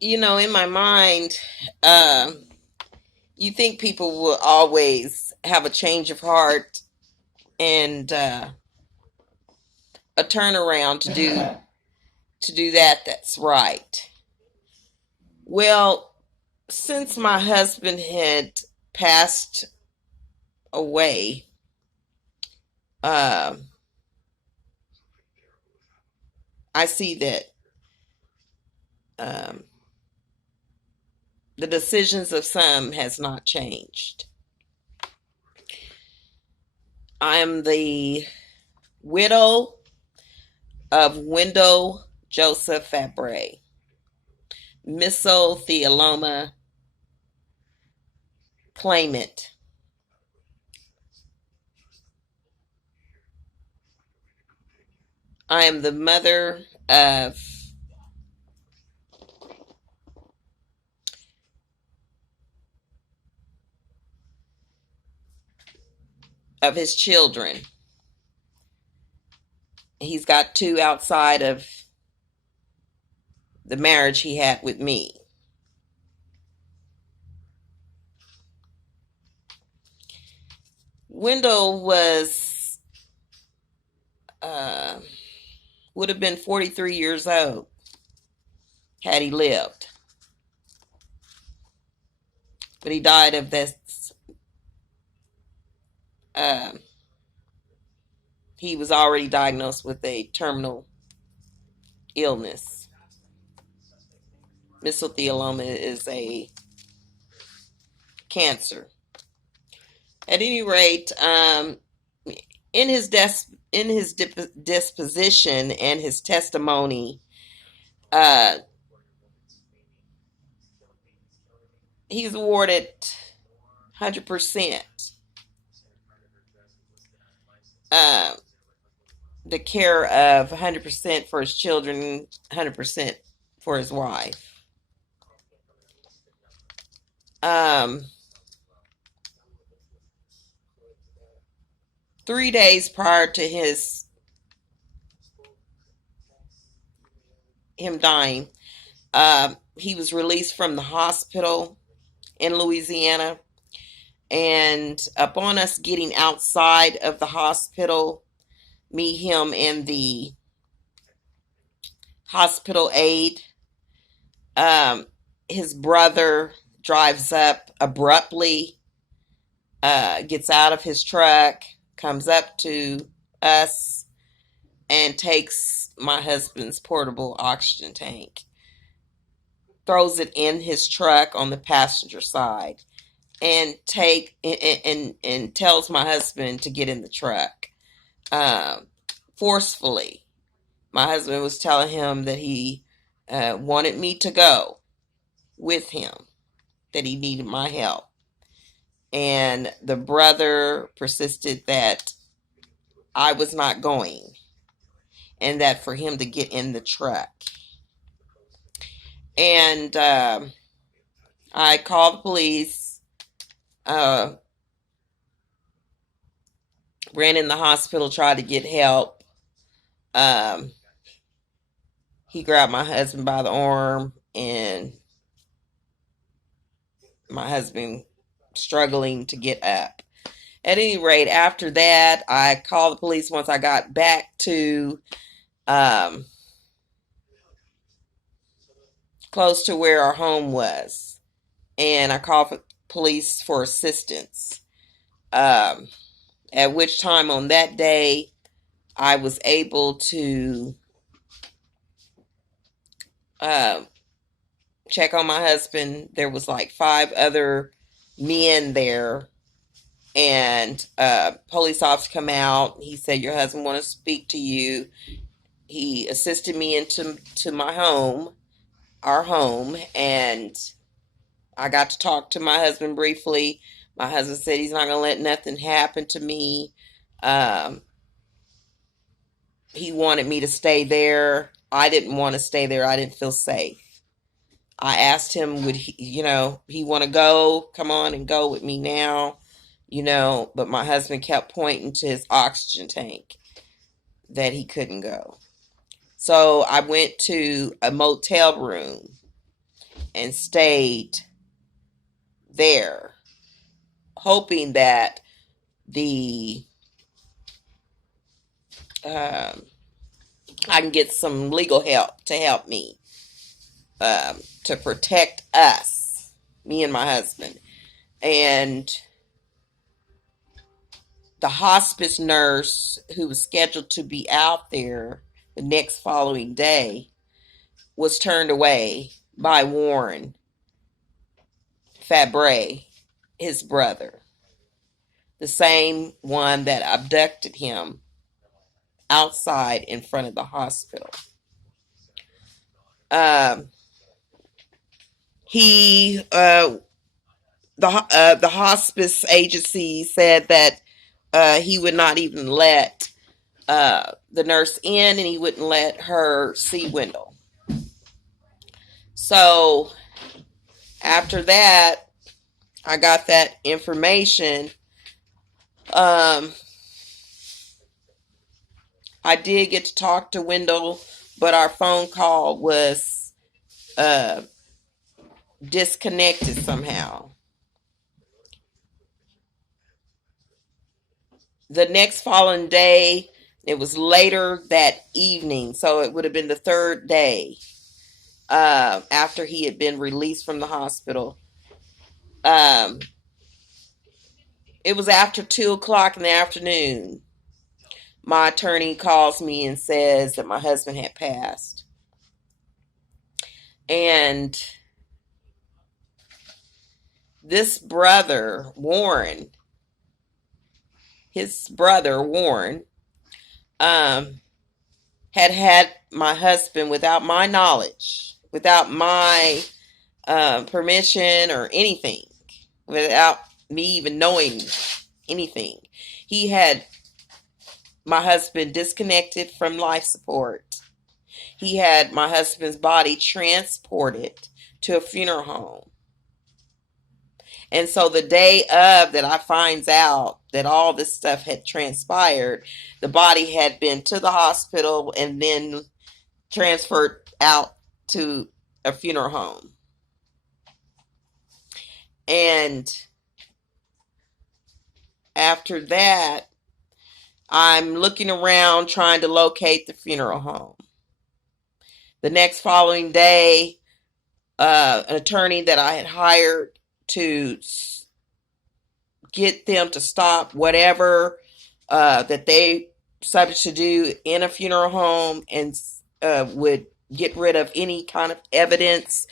In my mind, uh, you think people will always have a change of heart and a turnaround to do that's right. Well, since my husband had passed away, uh, I see that um, the decisions of some has not changed. I am the widow of Wendell Joseph Fabre'Sr, Mesothelioma, Claimant. I am the mother of his children. He's got two outside of the marriage he had with me. Wendell was uh, would have been 43 years old had he lived, but he died of this. Uh, he was already diagnosed with a terminal illness. Mesothelioma is a cancer. At any rate, in his disposition and his testimony, uh, he's awarded 100% uh, the care of 100% for his children, 100% for his wife. Um, 3 days prior to him dying, he was released from the hospital in Louisiana. And upon us getting outside of the hospital, me, him, and the hospital aide, his brother drives up abruptly, gets out of his truck, comes up to us, and takes my husband's portable oxygen tank, throws it in his truck on the passenger side, and tells my husband to get in the truck forcefully. My husband was telling him that he wanted me to go with him, that he needed my help. And the brother persisted that I was not going and that for him to get in the truck. And I called the police, ran in the hospital, tried to get help. He grabbed my husband by the arm, and my husband struggling to get up. At any rate, after that, I called the police once I got back to close to where our home was, and I called for police for assistance. At which time on that day, I was able to check on my husband. There was like 5 other men there, and police officer come out. He said, "Your husband want to speak to you." He assisted me into my home, our home, and I got to talk to my husband briefly. My husband said he's not going to let nothing happen to me. Um, he wanted me to stay there. I didn't want to stay there. I didn't feel safe. I asked him, would he want to go? Come on and go with me now, but my husband kept pointing to his oxygen tank that he couldn't go. So I went to a motel room, and stayed there, hoping that the I can get some legal help to help me, to protect us, me and my husband. And the hospice nurse who was scheduled to be out there the next following day was turned away by Warren Fabre, his brother, the same one that abducted him outside in front of the hospital. The hospice agency said that he would not even let the nurse in, and he wouldn't let her see Wendell. So after that, I got that information. I did get to talk to Wendell, but our phone call was disconnected somehow. The next following day, it was later that evening, so it would have been the third day after he had been released from the hospital. It was after 2 o'clock in the afternoon. My attorney calls me and says that my husband had passed. And this brother, Warren, had my husband without my knowledge, without my permission or anything, without me even knowing anything. He had my husband disconnected from life support. He had my husband's body transported to a funeral home. And so the day of that I finds out that all this stuff had transpired, the body had been to the hospital and then transferred out to a funeral home. And after that, I'm looking around trying to locate the funeral home. The next following day, an attorney that I had hired to get them to stop whatever that they subject to do in a funeral home, and would get rid of any kind of evidence.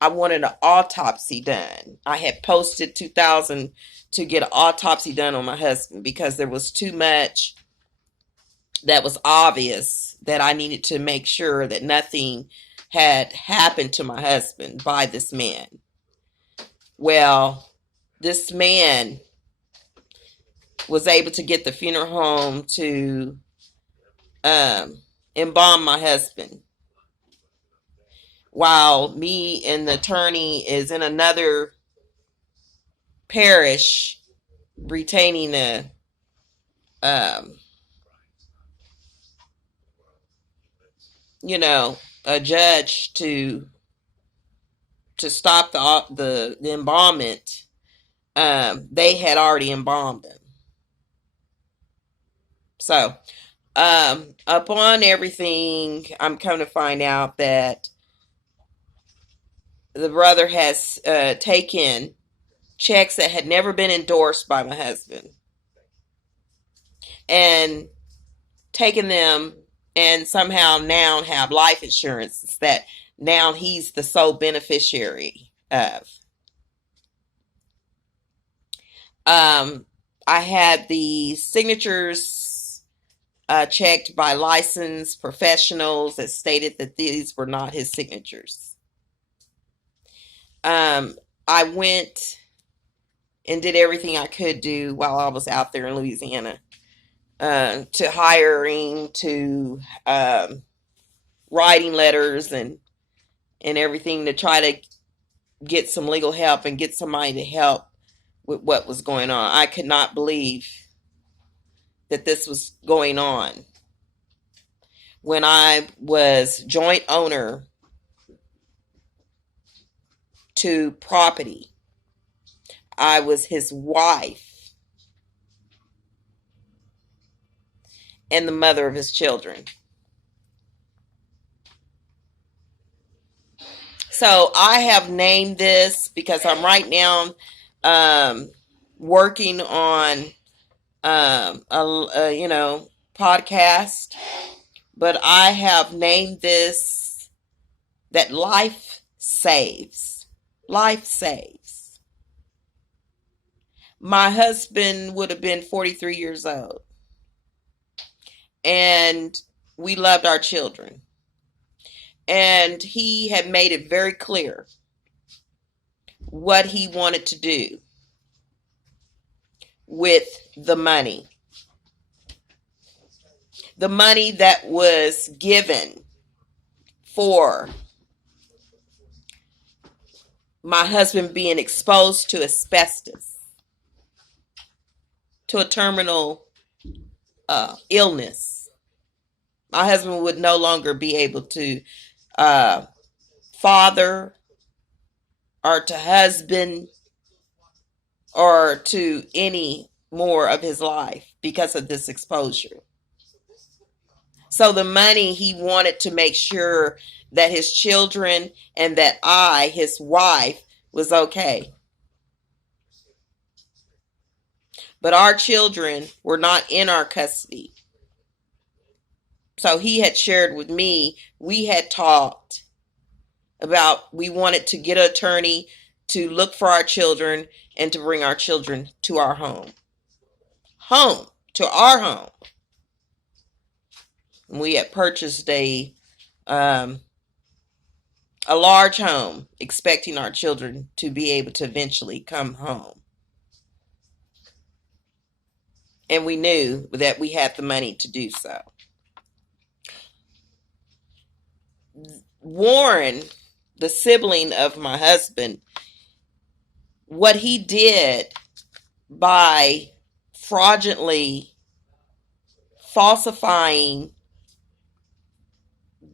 I wanted an autopsy done. I had posted $2,000 to get an autopsy done on my husband because there was too much that was obvious that I needed to make sure that nothing had happened to my husband by this man. Well, this man was able to get the funeral home to embalm my husband, while me and the attorney is in another parish retaining a judge to stop the embalmment. They had already embalmed him. So upon everything, I'm coming to find out that the brother has taken checks that had never been endorsed by my husband and taken them, and somehow now have life insurance that now he's the sole beneficiary of. I had the signatures checked by licensed professionals that stated that these were not his signatures. I went and did everything I could do while I was out there in Louisiana, to hiring, to writing letters and everything to try to get some legal help and get somebody to help with what was going on. I could not believe that this was going on when I was joint owner to property. I was his wife and the mother of his children. So I have named this because I'm right now working on a podcast, but I have named this that life saves. Life saves. My husband would have been 43 years old, and we loved our children. And he had made it very clear what he wanted to do with the money. The money that was given for my husband being exposed to asbestos, to a terminal illness. My husband would no longer be able to father or to husband or to any more of his life because of this exposure. So the money, he wanted to make sure that his children and that I, his wife, was okay. But our children were not in our custody. So he had shared with me, we had talked about we wanted to get an attorney to look for our children and to bring our children to our home. To our home. We had purchased a large home, expecting our children to be able to eventually come home. And we knew that we had the money to do so. Warren, the sibling of my husband, what he did by fraudulently falsifying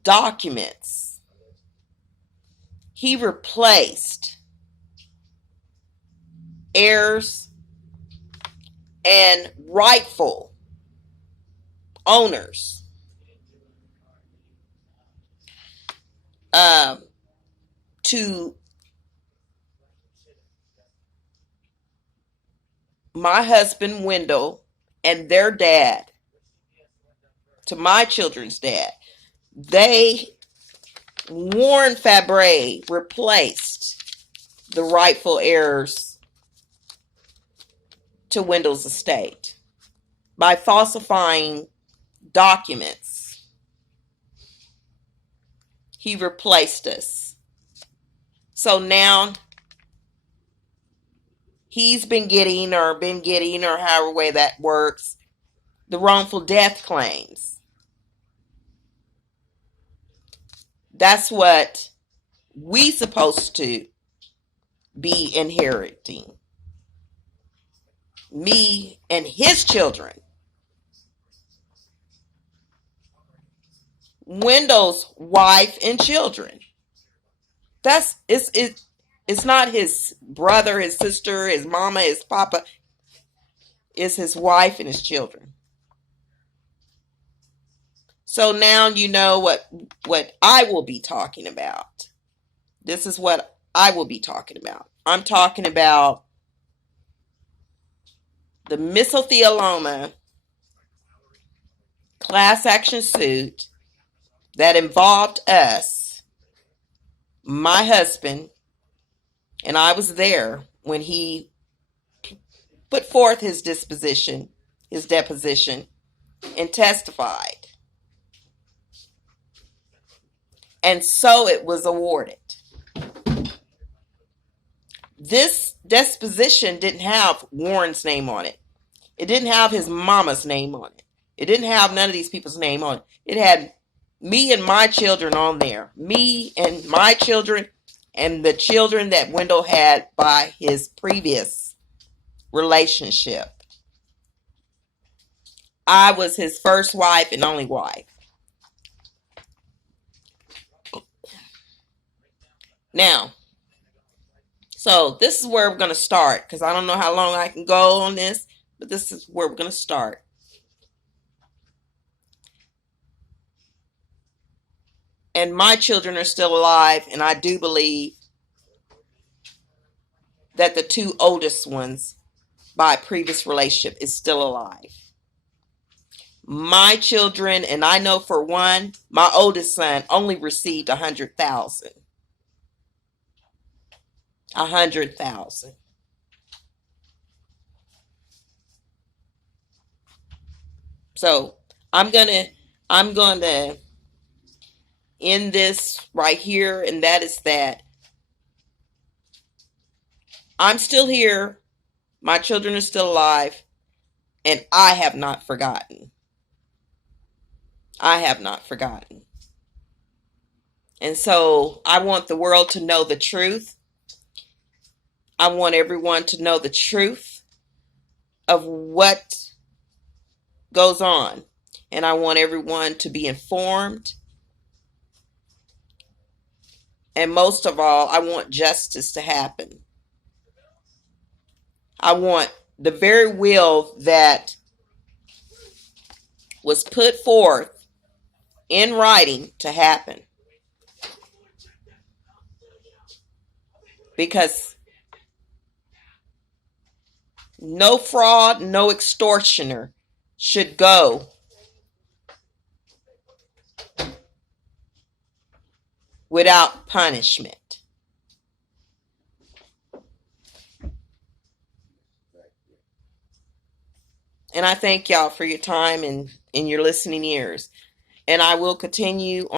documents, he replaced heirs and rightful owners to my husband Wendell and their dad, to my children's dad. Warren Fabre replaced the rightful heirs to Wendell's estate by falsifying documents. He replaced us. So now he's been getting, or however way that works, the wrongful death claims. That's what we supposed to be inheriting. Me and his children. Wendell's wife and children. It's not his brother, his sister, his mama, his papa. It's his wife and his children. So now you know what I will be talking about. This is what I will be talking about. I'm talking about the Mesothelioma class action suit that involved us, my husband, and I was there when he put forth his deposition, and testified. And so it was awarded. This deposition didn't have Warren's name on it. It didn't have his mama's name on it. It didn't have none of these people's name on it. It had me and my children on there. Me and my children and the children that Wendell had by his previous relationship. I was his first wife and only wife. Now, So this is where we're going to start, because I don't know how long I can go on this, but this is where we're going to start. And my children are still alive, and I do believe that the two oldest ones by previous relationship is still alive. My children, and I know for one, my oldest son only received 100,000. 100,000. So I'm gonna end this right here, and that is that I'm still here, my children are still alive, and I have not forgotten. I have not forgotten. And so I want the world to know the truth. I want everyone to know the truth of what goes on. And I want everyone to be informed. And most of all, I want justice to happen. I want the very will that was put forth in writing to happen. Because no fraud, no extortioner should go without punishment. And I thank y'all for your time and your listening ears. And I will continue